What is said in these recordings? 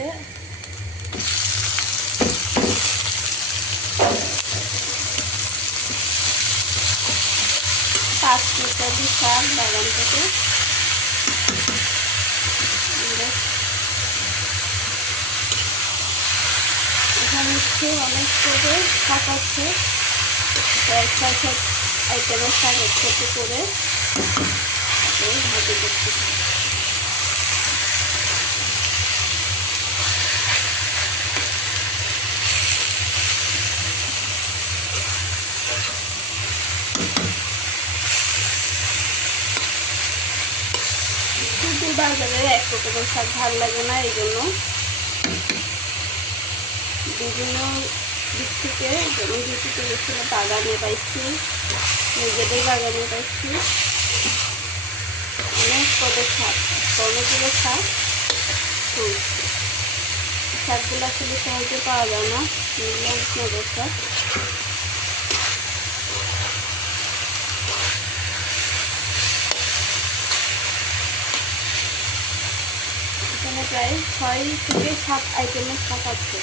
আছে 5 কেজি শাক বাগান থেকে। এখানে হচ্ছে অনেক করে শাক আছে, 6-7 আইটেমের শাক একসাথে করে ভাজি করতে। শুধু বাজারের এক রকমের শাক ভালো লাগে না, এই জন্য বিভিন্ন দিক থেকে ইউটিউবে গেছিলো, বাগানে পাইছি, নিজেদের বাগানে পাইছি অনেক পদের শাক, অনেকগুলো শাক তুলছি। শাকগুলো আসলে সহজে পাওয়া যায় না, অনেক মজার শাক। এখানে প্রায় 6 থেকে 7 আইটেমের শাক আছে।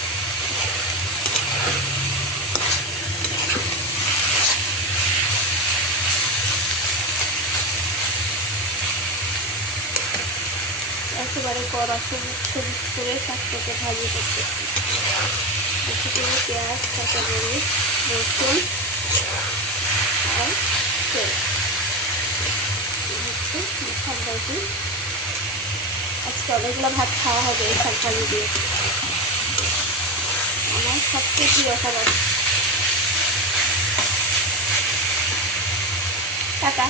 একেবারে কড়া সবুজ করে শাকটাকে ভাজি করতেছি। একটু করে পেঁয়াজ, কাঁচামরিচ, রসুন আর তেল হচ্ছে শাক ভাজি। আজকে অনেকগুলো ভাত খাওয়া হবে এই শাক ভাজি দিয়ে। আমার সবচেয়ে প্রিয় খাবার। টাটা।